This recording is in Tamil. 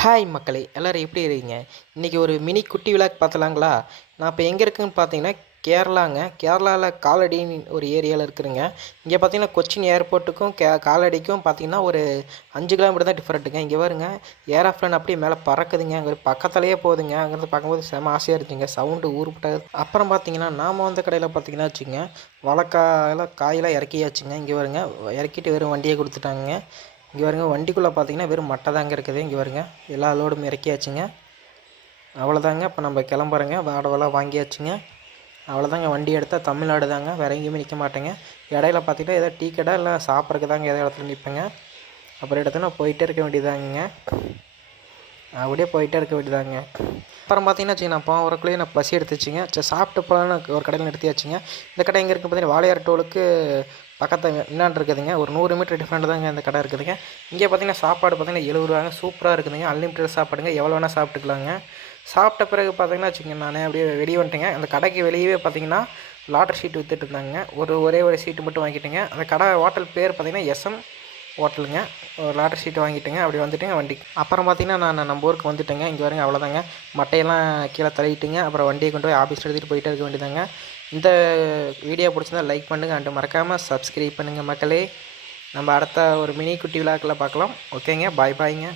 ஹாய் மக்களே, எல்லோரும் எப்படி இருக்கீங்க? இன்றைக்கி ஒரு மினி குட்டி விளாக் பார்த்தலாங்களா? நான் இப்போ எங்கே இருக்குதுன்னு பார்த்தீங்கன்னா கேரளாங்க. கேரளாவில் காலடின்னு ஒரு ஏரியாவில் இருக்குதுங்க. இங்கே பார்த்தீங்கன்னா கொச்சின் ஏர்போர்ட்டுக்கும் காலடிக்கும் பார்த்தீங்கன்னா ஒரு 5 கிலோமீட்டர் தான் டிஃப்ரெண்ட்டுங்க. இங்கே பாருங்க ஏரோப்ளேன் அப்படியே மேலே பறக்குதுங்க. அங்கே பக்கத்துலேயே போகுதுங்க. அங்கேருந்து பார்க்கும்போது செம ஆசையாக இருக்குங்க. சவுண்டு ஊருப்பட்டாது. அப்புறம் பார்த்தீங்கன்னா நாம் வந்த கடையில் பார்த்தீங்கன்னா வச்சுங்க வாழைக்காயெல்லாம் காயெல்லாம் இறக்கியாச்சுங்க. இங்கே பாருங்க இறக்கிட்டு வெறும் வண்டியை கொடுத்துட்டாங்க. இங்கே வருங்க வண்டிக்குள்ளே பார்த்தீங்கன்னா வெறும் மட்டை தாங்க இருக்குது. இங்கே வருங்க எல்லா லோடும் இறக்கியாச்சுங்க. அவ்வளோதாங்க. இப்போ நம்ம கிளம்புறோங்க. வாடவெல்லாம் வாங்கியாச்சுங்க. அவ்வளோதாங்க. வண்டி எடுத்தால் தமிழ்நாடு தாங்க, வேறு எங்கேயுமே நிற்க மாட்டேங்க. இடையில பார்த்தீங்கன்னா ஏதோ டீ கடை இல்லை சாப்பிட்றதுக்கு தாங்க ஏதோ இடத்துல நிற்பேங்க. அப்புறம் இடத்துல போயிட்டே இருக்க வேண்டியதாங்க. அப்படியே போயிட்டே இருக்க வேண்டியதாங்க. அப்புறம் பார்த்தீங்கன்னா வச்சுங்க நான் போகிறக்குள்ளேயே நான் பசி எடுத்துச்சுங்க. சரி சாப்பிட்டு போகலான்னு ஒரு கடையில் நிறுத்தியாச்சுங்க. இந்த கடை எங்கே இருக்குது பார்த்தீங்கன்னா வாளையார் டோலுக்கு பக்கத்தில் என்னான்னு இருக்குதுங்க. ஒரு 100 மீட்டர் டிஃப்ரெண்ட் தாங்க இந்த கடை இருக்குதுங்க. இங்கே பார்த்தீங்கன்னா சாப்பாடு பார்த்தீங்கன்னா 70 ரூபாங்க. சூப்பராக இருக்குதுங்க. அன்லிமிட்டட் சாப்பாடுங்க, எவ்வளோ வேணால் சாப்பிட்டுக்கலாங்க. சாப்பிட்ட பிறகு பார்த்தீங்கன்னா வச்சுக்கோங்க நான் அப்படியே வெளியே வந்துட்டேங்க. அந்த கடைக்கு வெளியே பார்த்தீங்கன்னா லாட்டரி ஷீட் விற்றுட்டு இருந்தாங்க. ஒரே ஒரு சீட்டு மட்டும் வாங்கிட்டேங்க. அந்த கடை ஹோட்டல் பேர் பார்த்தீங்கன்னா எஸ்எம் ஹோட்டலுங்க. ஒரு லாட்டரி ஷீட்டு வாங்கிட்டேங்க. அப்படி வந்துட்டுங்க வண்டிக்கு. அப்புறம் பார்த்தீங்கன்னா நான் நம்ம ஊருக்கு வந்துட்டேங்க. இங்கே வரேங்க அவ்வளோதாங்க. மட்டையெல்லாம் கீழே தள்ளிட்டுங்க. அப்புறம் வண்டியை கொண்டு போய் ஆஃபீஸ் எடுத்துகிட்டு போயிட்டே இருக்க வேண்டியதாங்க. இந்த வீடியோ பிடிச்சிருந்தா லைக் பண்ணுங்கள் அண்டு மறக்காமல் சப்ஸ்கிரைப் பண்ணுங்கள் மக்களே. நம்ம அடுத்த ஒரு மினி குட்டி விழாக்கில் பார்க்கலாம். ஓகேங்க, பாய் பாய்ங்க.